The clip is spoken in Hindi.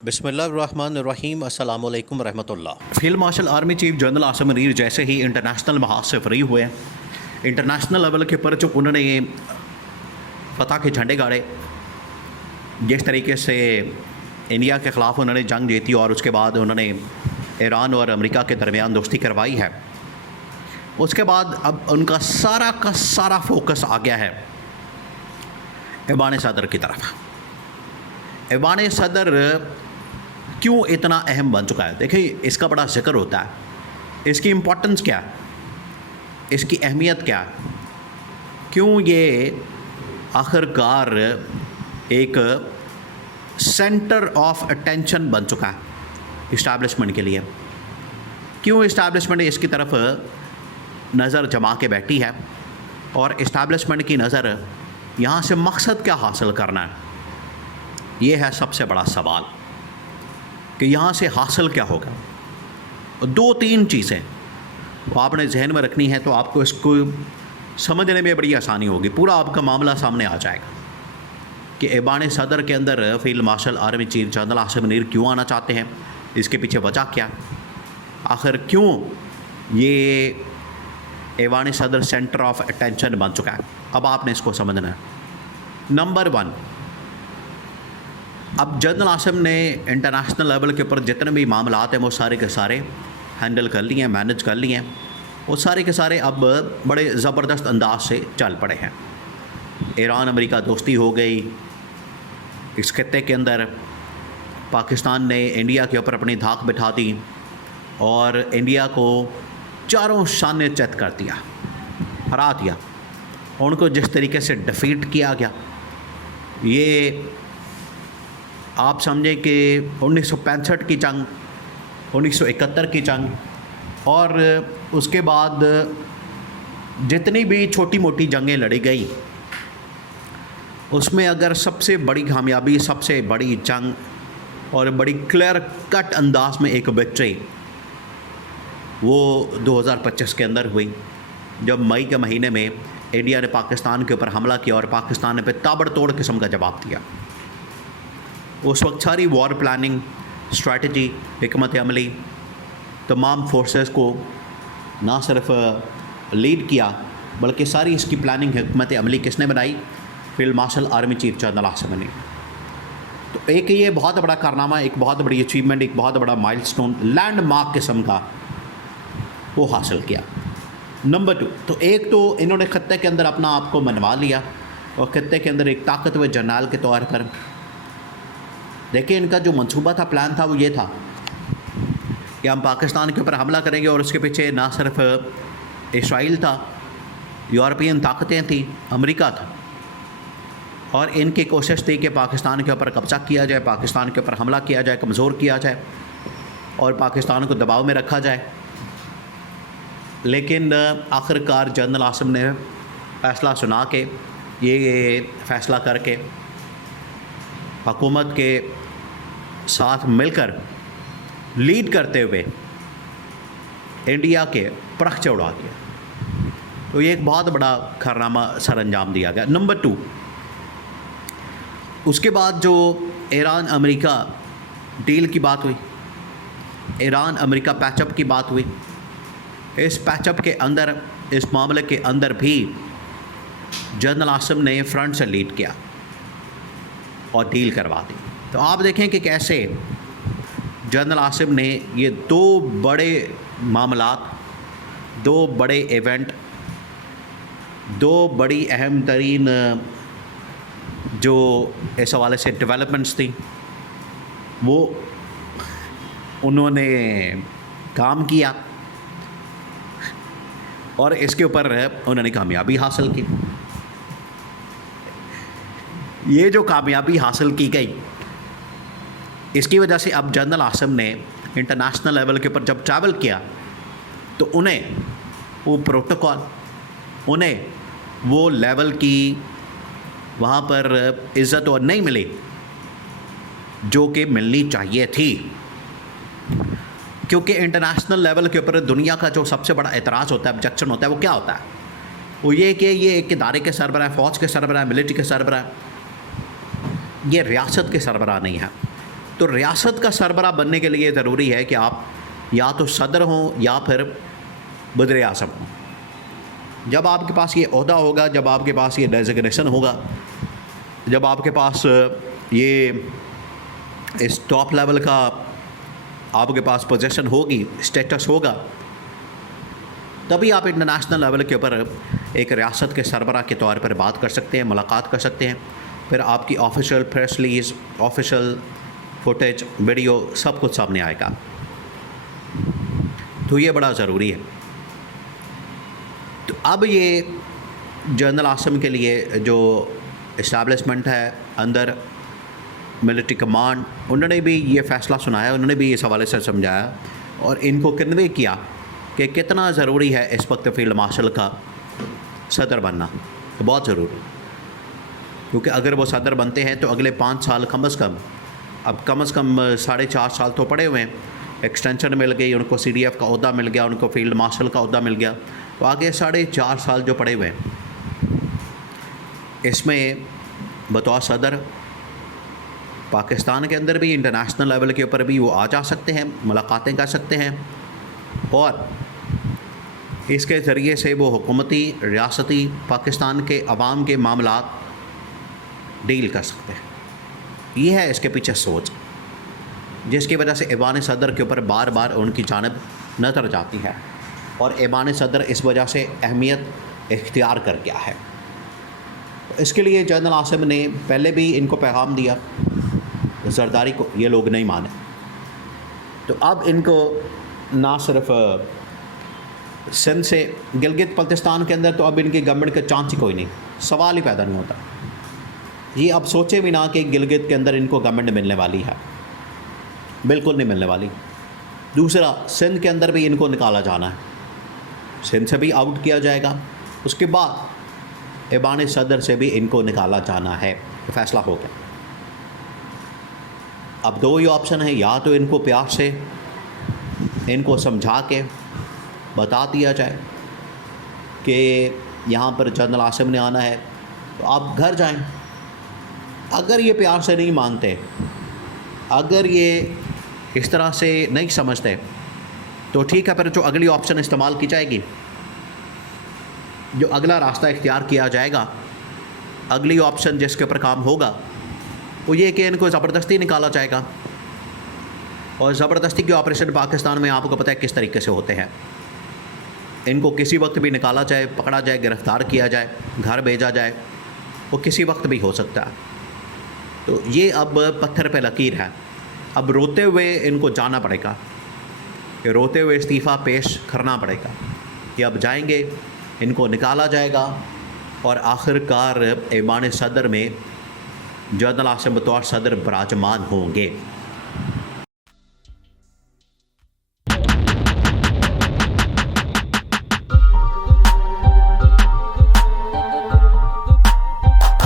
बिस्मिल्लाहिर्रहमानिर्रहीम अस्सलाम वालेकुम रहमतुल्लाह। Field marshal army chief general Asim Munir जैसे ही इंटरनेशनल महाज से फ्री हुए हैं, इंटरनेशनल लेवल के ऊपर जो उन्होंने फतह के झंडे गाड़े, जिस तरीके से इंडिया के ख़िलाफ़ उन्होंने जंग जीती और उसके बाद उन्होंने ईरान और अमेरिका के दरमियान दोस्ती करवाई है, उसके बाद अब उनका सारा का सारा फोकस आ गया है ऐवान सदर की तरफ। ऐवान सदर क्यों इतना अहम बन चुका है? देखिए, इसका बड़ा ज़िक्र होता है, इसकी इम्पोर्टेंस क्या है, इसकी अहमियत क्या है, क्यों ये आखिरकार एक सेंटर ऑफ अटेंशन बन चुका है इस्टेब्लिशमेंट के लिए, क्यों इस्टेब्लिशमेंट इसकी तरफ नज़र जमा के बैठी है और इस्टेब्लिशमेंट की नज़र यहाँ से मकसद क्या हासिल करना है, ये है सबसे बड़ा सवाल कि यहाँ से हासिल क्या होगा। दो तीन चीज़ें वो आपने जहन में रखनी है तो आपको इसको समझने में बड़ी आसानी होगी, पूरा आपका मामला सामने आ जाएगा कि ऐवान सदर के अंदर field marshal army chief general Asim Munir क्यों आना चाहते हैं, इसके पीछे वजह क्या, आखिर क्यों ये ऐवान सदर सेंटर ऑफ अटेंशन बन चुका है। अब आपने इसको समझना है। नंबर वन, अब जनरल आसिम ने इंटरनेशनल लेवल के ऊपर जितने भी मामला हैं वो सारे के सारे हैंडल कर लिए हैं, मैनेज कर लिए हैं, वो सारे के सारे अब बड़े ज़बरदस्त अंदाज से चल पड़े हैं। ईरान अमेरिका दोस्ती हो गई, इस खत्ते के अंदर पाकिस्तान ने इंडिया के ऊपर अपनी धाक बिठा दी और इंडिया को चारों शाने चित कर दिया, हरा दिया। उनको जिस तरीके से डिफीट किया गया, ये आप समझें कि 1965 की जंग, 1971 की जंग और उसके बाद जितनी भी छोटी मोटी जंगें लड़ी गई, उसमें अगर सबसे बड़ी कामयाबी, सबसे बड़ी जंग और बड़ी क्लियर कट अंदाज में एक विक्ट्री वो 2025 के अंदर हुई, जब मई के महीने में इंडिया ने पाकिस्तान के ऊपर हमला किया और पाकिस्तान ने पे ताबड़तोड़ किस्म का जवाब दिया। उस वक्त सारी वॉर प्लानिंग, स्ट्रैटेजी, हिकमत अमली, तमाम फोर्सेस को ना सिर्फ लीड किया बल्कि सारी इसकी प्लानिंग, हिकमत अमली किसने बनाई? Field marshal army chief general Asim Munir. तो एक ये बहुत बड़ा कारनामा, एक बहुत बड़ी अचीवमेंट, एक बहुत बड़ा माइलस्टोन, लैंडमार्क किस्म का वो हासिल किया। नंबर टू, तो एक तो इन्होंने खत्ते के अंदर अपना आप को मनवा लिया और खत्ते के अंदर एक ताकतवर जर्नल के तौर पर, देखिए इनका जो मंसूबा था, प्लान था, वो ये था कि हम पाकिस्तान के ऊपर हमला करेंगे और उसके पीछे ना सिर्फ इसराइल था, यूरोपियन ताकतें थी, अमेरिका था, और इनकी कोशिश थी कि पाकिस्तान के ऊपर कब्ज़ा किया जाए, पाकिस्तान के ऊपर हमला किया जाए, कमज़ोर किया जाए और पाकिस्तान को दबाव में रखा जाए। लेकिन आखिरकार जनरल आसिम ने फ़ैसला सुना के, ये फ़ैसला करके हुकूमत के साथ मिलकर लीड करते हुए इंडिया के परख चढ़ा दिया। तो ये एक बहुत बड़ा कारनामा सर अंजाम दिया गया। नंबर टू, उसके बाद जो ईरान अमेरिका डील की बात हुई, ईरान अमेरिका पैचअप की बात हुई, इस पैचअप के अंदर, इस मामले के अंदर भी जनरल आसिम ने फ्रंट से लीड किया और डील करवा दी। तो आप देखें कि कैसे जनरल आसिम ने ये दो बड़े मामलात, दो बड़े इवेंट, दो बड़ी अहम तरीन जो इस हवाले से डेवलपमेंट्स थी, वो उन्होंने काम किया और इसके ऊपर उन्होंने कामयाबी हासिल की। ये जो कामयाबी हासिल की गई, इसकी वजह से अब जनरल आसिम ने इंटरनेशनल लेवल के ऊपर जब ट्रैवल किया तो उन्हें वो प्रोटोकॉल, उन्हें वो लेवल की वहाँ पर इज़्ज़त और नहीं मिली जो कि मिलनी चाहिए थी। क्योंकि इंटरनेशनल लेवल के ऊपर दुनिया का जो सबसे बड़ा एतराज़ होता है, ऑब्जेक्शन होता है, वो क्या होता है? वो ये कि ये एक इदारे के सरबराह, फ़ौज के सरबराह, मिलिट्री के सरबराह, ये रियासत के सरबराह नहीं है, तो रियासत का सरबरा बनने के लिए ज़रूरी है कि आप या तो सदर हों या फिर वज़ीर आज़म हों। जब आपके पास ये ओहदा होगा, जब आपके पास ये डेजिग्नेशन होगा, जब आपके पास ये इस टॉप लेवल का आपके पास पोजीशन होगी, स्टेटस होगा, तभी आप इंटरनेशनल लेवल के ऊपर एक रियासत के सरबरा के तौर पर बात कर सकते हैं, मुलाकात कर सकते हैं। फिर आपकी official press release, official footage, video सब कुछ सामने आएगा। तो ये बड़ा ज़रूरी है। तो अब ये जनरल आसिम के लिए जो इस्टेब्लिशमेंट है अंदर मिलिट्री कमांड, उन्होंने भी ये फ़ैसला सुनाया, उन्होंने भी इस हवाले से समझाया और इनको कन्वे किया कि कितना ज़रूरी है इस वक्त फील्ड मार्शल का सदर बनना, बहुत ज़रूरी। क्योंकि अगर वो सदर बनते हैं तो अगले 5 साल कम से कम 4.5 साल तो पड़े हुए हैं। एक्सटेंशन मिल गई उनको, CDF का ओहदा मिल गया उनको, फील्ड मार्शल का ओहदा मिल गया, तो आगे 4.5 साल जो पड़े हुए हैं, इसमें बतौर सदर पाकिस्तान के अंदर भी, इंटरनेशनल लेवल के ऊपर भी वो आ जा सकते हैं, मुलाकातें कर सकते हैं और इसके ज़रिए से वो हुकूमती रियासती पाकिस्तान के अवाम के मामलात डील कर सकते हैं। ये है इसके पीछे सोच, जिसकी वजह से ऐवान सदर के ऊपर बार बार उनकी जानिब नज़र जाती है और ऐवान सदर इस वजह से अहमियत इख्तियार कर गया है। इसके लिए जनरल आसिम ने पहले भी इनको पैगाम दिया, जरदारी को ये लोग नहीं माने, तो अब इनको ना सिर्फ सिंध से गिलगित बल्तिस्तान के अंदर तो अब इनकी गवर्नमेंट का चांस ही कोई नहीं, सवाल ही पैदा नहीं होता। ये अब सोचे भी ना कि गिलगित के अंदर इनको गवर्नमेंट मिलने वाली है, बिल्कुल नहीं मिलने वाली। दूसरा, सिंध के अंदर भी इनको निकाला जाना है, सिंध से भी आउट किया जाएगा, उसके बाद ऐवान सदर से भी इनको निकाला जाना है, फैसला हो गया। अब 2 ही ऑप्शन है, या तो इनको प्यार से इनको समझा के बता दिया जाए कि यहाँ पर जनरल आसिम ने आना है तो आप घर जाएं। अगर ये प्यार से नहीं मानते, अगर ये इस तरह से नहीं समझते, तो ठीक है, फिर जो अगली ऑप्शन इस्तेमाल की जाएगी, जो अगला रास्ता इख्तियार किया जाएगा, अगली ऑप्शन जिसके ऊपर काम होगा वो ये कि इनको ज़बरदस्ती निकाला जाएगा। और ज़बरदस्ती के ऑपरेशन पाकिस्तान में आपको पता है किस तरीके से होते हैं। इनको किसी वक्त भी निकाला जाए, पकड़ा जाए, गिरफ़्तार किया जाए, घर भेजा जाए, वो किसी वक्त भी हो सकता है। तो ये अब पत्थर पे लकीर है। अब रोते हुए इनको जाना पड़ेगा, कि रोते हुए इस्तीफ़ा पेश करना पड़ेगा कि अब जाएंगे, इनको निकाला जाएगा और आखिरकार ऐवान सदर में जनरल आसिम बतौर सदर विराजमान होंगे।